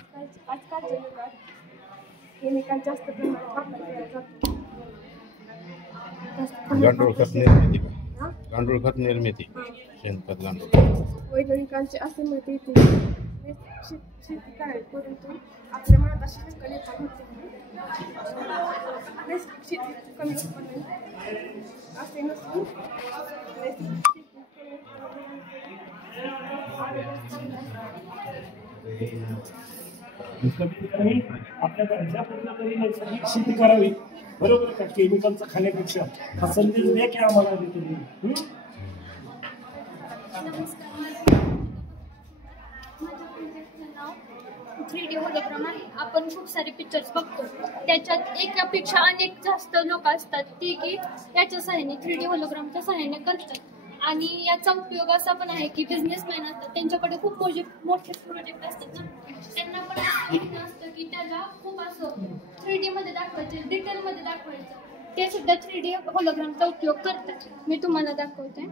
आजकालच्या युगात केमिकल जास्त प्रमाणात वापर केला जातो. गांडूळ खत निर्मिती का? गांडूळ खत निर्मिती, शेणखत गांडूळ. वैज्ञानिकांचे असे मत येते शेती करावी, परंतु आपल्या मनात अशी शंका निर्माण होते की नैसर्गिक शेती कमी उत्पादन असे नसून नैसर्गिक शेती आपल्या गरजापूर्ण तरी नैसर्गिक शेती करावी, बरोबर का? केमिकलचा खाण्यापेक्षा हा संदेश द्या की आम्हाला तुम्ही. नाव 3D होलोग्राम आहे. आपण खूप सारे पिक्चर्स बघतो, त्याच्यात एकापेक्षा अनेक जास्त लोक असतात ती की याच्या सहाय्याने 3D होलोग्रामच्या सहाय्याने करतात. आणि याचा उपयोग असा पण आहे की बिझनेसमॅन असतात, त्यांच्याकडे खूप मोठे प्रोजेक्ट असतात ना, त्यांना पण असं असतं की त्याला खूप असं 3D मध्ये दाखवायचं, डिटेलमध्ये दाखवायचं, ते सुद्धा 3D होलोग्रामचा उपयोग करतात. मी तुम्हाला दाखवते.